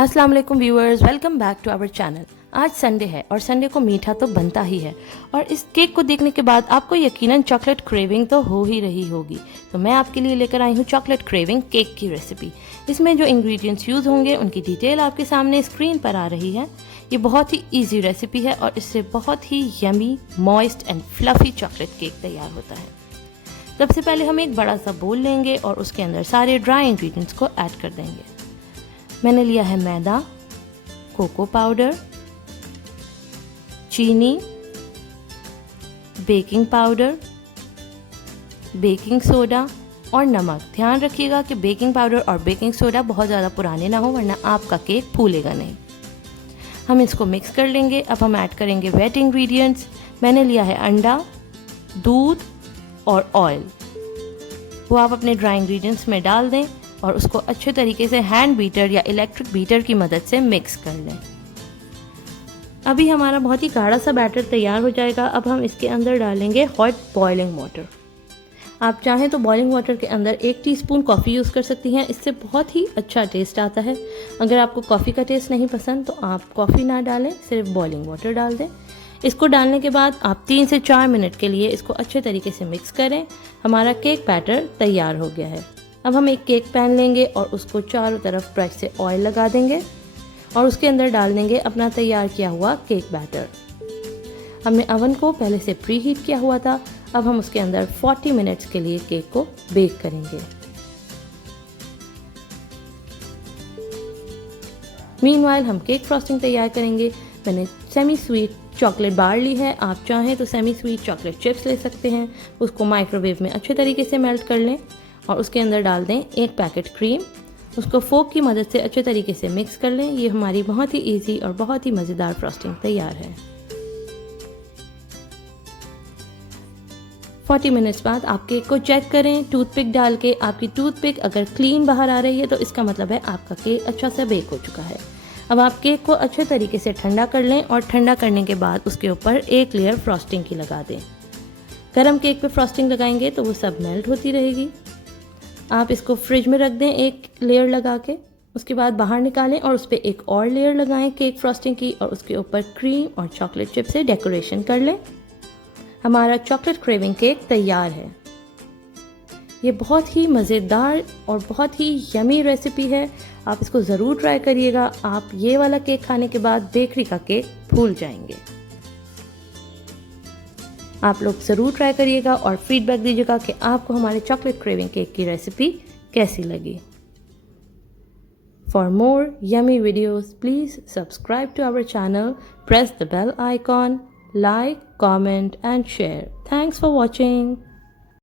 अस्सलाम वालेकुम viewers, welcome back to our channel. आज संडे है और संडे को मीठा तो बनता ही है और इस केक को देखने के बाद आपको यकीनन चॉकलेट क्रेविंग तो हो ही रही होगी। तो मैं आपके लिए लेकर आई हूँ चॉकलेट क्रेविंग केक की रेसिपी। इसमें जो इंग्रेडिएंट्स यूज़ होंगे उनकी डिटेल आपके सामने स्क्रीन पर आ रही है। ये बहुत ही ईजी रेसिपी है और इससे बहुत ही yummy, moist and fluffy chocolate cake तैयार होता है। सबसे पहले हम एक बड़ा सा बोल लेंगे और उसके अंदर सारे ड्राई इंग्रेडिएंट्स को ऐड कर देंगे। मैंने लिया है मैदा, कोको पाउडर, चीनी, बेकिंग पाउडर, बेकिंग सोडा और नमक। ध्यान रखिएगा कि बेकिंग पाउडर और बेकिंग सोडा बहुत ज़्यादा पुराने ना हो, वरना आपका केक फूलेगा नहीं। हम इसको मिक्स कर लेंगे। अब हम ऐड करेंगे वेट इंग्रेडिएंट्स। मैंने लिया है अंडा, दूध और ऑयल। वो आप अपने ड्राई इंग्रेडिएंट्स में डाल दें और उसको अच्छे तरीके से हैंड बीटर या इलेक्ट्रिक बीटर की मदद से मिक्स कर लें। अभी हमारा बहुत ही गाढ़ा सा बैटर तैयार हो जाएगा। अब हम इसके अंदर डालेंगे हॉट बॉइलिंग वाटर। आप चाहें तो बॉइलिंग वाटर के अंदर 1 टीस्पून कॉफ़ी यूज़ कर सकती हैं, इससे बहुत ही अच्छा टेस्ट आता है। अगर आपको कॉफ़ी का टेस्ट नहीं पसंद तो आप कॉफ़ी ना डालें, सिर्फ बॉइलिंग वाटर डाल दें। इसको डालने के बाद आप 3 से 4 मिनट के लिए इसको अच्छे तरीके से मिक्स करें। हमारा केक बैटर तैयार हो गया है। अब हम एक केक पैन लेंगे और उसको चारों तरफ ब्रश से ऑयल लगा देंगे और उसके अंदर डाल देंगे अपना तैयार किया हुआ केक बैटर। हमने अवन को पहले से प्री हीट किया हुआ था। अब हम उसके अंदर 40 मिनट्स के लिए केक को बेक करेंगे। मीनवाइल हम केक फ्रॉस्टिंग तैयार करेंगे। मैंने सेमी स्वीट चॉकलेट बार ली है। आप चाहें तो सेमी स्वीट चॉकलेट चिप्स ले सकते हैं। उसको माइक्रोवेव में अच्छे तरीके से मेल्ट कर लें और उसके अंदर डाल दें 1 पैकेट क्रीम। उसको फोक की मदद से अच्छे तरीके से मिक्स कर लें। ये हमारी बहुत ही इजी और बहुत ही मज़ेदार फ्रॉस्टिंग तैयार है। 40 मिनट्स बाद आप केक को चेक करें टूथपिक डाल के। आपकी टूथपिक अगर क्लीन बाहर आ रही है तो इसका मतलब है आपका केक अच्छा से बेक हो चुका है। अब आप केक को अच्छे तरीके से ठंडा कर लें और ठंडा करने के बाद उसके ऊपर एक लेयर फ्रॉस्टिंग की लगा दें। गरम केक पे फ्रॉस्टिंग लगाएंगे तो वो सब मेल्ट होती रहेगी। आप इसको फ्रिज में रख दें एक लेयर लगा के। उसके बाद बाहर निकालें और उस पर एक और लेयर लगाएं केक फ्रॉस्टिंग की और उसके ऊपर क्रीम और चॉकलेट चिप से डेकोरेशन कर लें। हमारा चॉकलेट क्रेविंग केक तैयार है। ये बहुत ही मज़ेदार और बहुत ही यमी रेसिपी है। आप इसको ज़रूर ट्राई करिएगा। आप ये वाला केक खाने के बाद बेकरी का केक भूल जाएंगे। आप लोग ज़रूर ट्राई करिएगा और फीडबैक दीजिएगा कि आपको हमारे चॉकलेट क्रेविंग केक की रेसिपी कैसी लगी। For more yummy videos please subscribe to our channel, press the bell icon, like, comment and share. Thanks for watching.